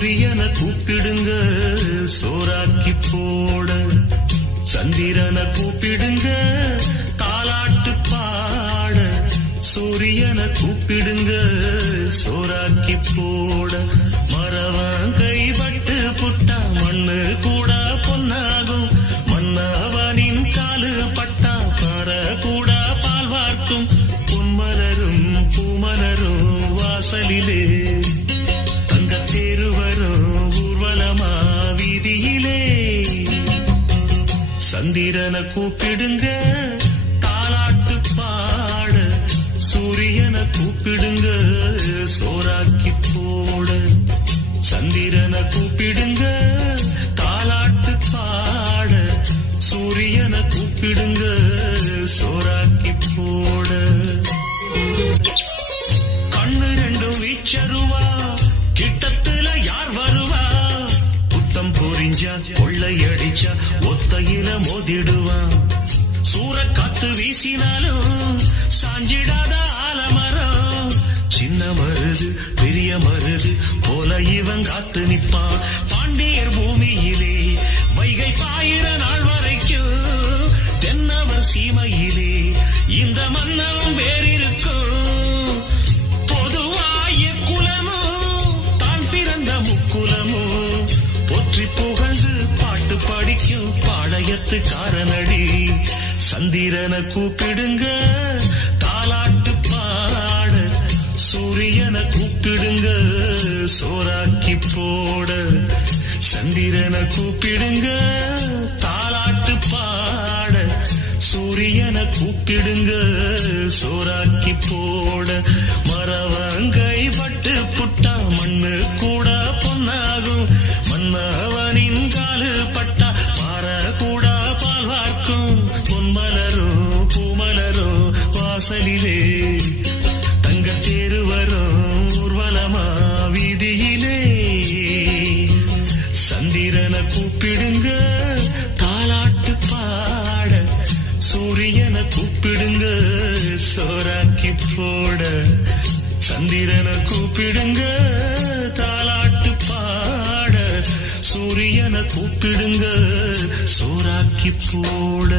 சூரியனை கூப்பிடுங்க சோறாக்கி போட, சந்திரனை கூப்பிடுங்க தாலாட்டு பாட, சூரியனை கூப்பிடுங்க சோறாக்கி போட. மரவன் கைப்பட்டு புட்டா மண்ணு கூட பொன்னாகும், மன்னவனின் காலு பட்டா பற கூட பால் வார்க்கும். பொன்மலரும் பூமலரும் வாசலிலே, தங்கத்தேரு வரும் ஊர்வலமா வீதியிலே. சந்திரனை கூப்பிடுங்க தாலாட்டு பாட, சூரியனை கூப்பிடுங்க சோறாக்கி போட, சந்திரனை கூப்பிடுங்க தாலாட்டு பாட, சூரியனை கூப்பிடுங்க சோறாக்கி போட. கண்ணு ரெண்டும் வீச்சருவா, கிட்டத்துல யார் வருவா? புத்தம் பொறிஞ்சா கொள்ளையடிச்சா ஒத்தையில மோதிடுவான். சூற காத்து வீசினாலும் சாஞ்சிடாத ஆலமரம், சின்ன மருது பெரிய மருது போல இவன் காத்து நிப்பான். பாண்டியர் பூமியிலே வைகை பாயிர நாள் வரைக்கும், தென்னவர் சீமையிலே இந்த மன்னவன் வேறிருக்கும். பொதுவாய குலமும் தான் பிறந்த முக்குலமும் போற்றி புகழ்ந்து பாட்டு படிக்கும் பாளையத்து காரனடி. சந்திரனை கூப்பிடுங்க தாலாட்டு பாட, சூரியனை கூப்பிடுங்க சோறாக்கி போட, சந்திரனை கூப்பிடுங்க தாலாட்டு பாட, சூரியனை கூப்பிடுங்க சோறாக்கி போட. மரவங்கை பட்டு புட்டா மண்ணு கூட பொன்னாகும், மன்னவனின் காலு பட்டா பாற கூட பால் வார்க்கும். பொன்மலரும் பூமலரும் வாசலிலே, தங்கத்தேரு வரும் ஊர்வலமா வீதியிலே. சந்திரனை கூப்பிடுங்க தாலாட்டு பாட, சூரியனை கூப்பிடுங்க சோறாக்கி போட, சந்திரனை கூப்பிடுங்க தாலாட்டு பாட, சூரியனை கூப்பிடுங்க சோறாக்கி போட.